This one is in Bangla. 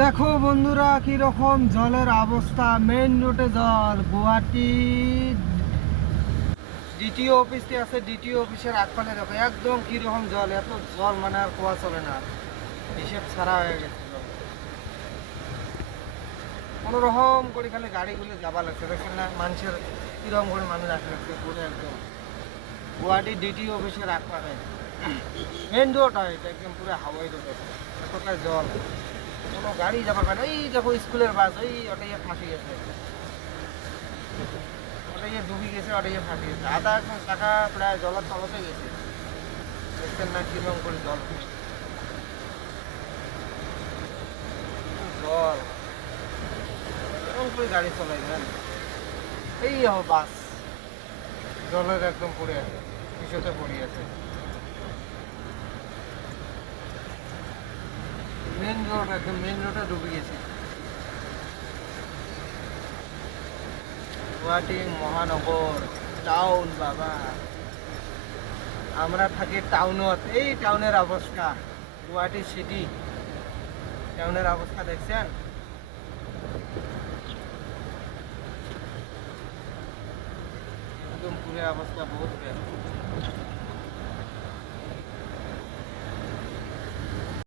দেখো বন্ধুরা কি রকম জলের অবস্থা। মেইন রোডে জল। গুয়াহাটি ডিটিও অফিসটি আছে, ডিটিও অফিসের আগফালে দেখো একদম কি রকম জল। এত জল মানে আর কোয়া চলে না, হিসেব ছাড়া হয়ে গেছে জল। কোনো রকম করে খালি গাড়িগুলো যাবা লাগছে, দেখছেন না মানুষের কিরকম করে মানুষ আসে লাগছে পুরো একদম গুয়াহাটি ডিটিও অফিসের আগফালে। মেইন রোড হয় এটা, একদম পুরো হাওয়াই রোড। এতটা জল, কোনো গাড়ি যাবার পারে। ওই দেখো স্কুলের বাস, ওই ওটাই ফাঁসি গেছে, ওটাই ডুবি গেছে, ওটাই ফাঁসি গেছে। আধা একদম চাকা প্রায় জলের তলতে গেছে। দেখছেন না কিরকম করে জল জল এরকম করে গাড়ি চলাইবেন। এই বাস জলের একদম পড়ে আছে, পিছতে পড়ে আছে। মেন রোড একদম, মেন রোডে ডুবে গেছে। গুয়াহাটি মহানগর টাউন বাবা, আমরা থাকি টাউনত। এই টাউনের অবস্থা, গুয়াহাটি সিটি টাউনের অবস্থা দেখছেন। একদম পুরো অবস্থা বহুত বেয়া।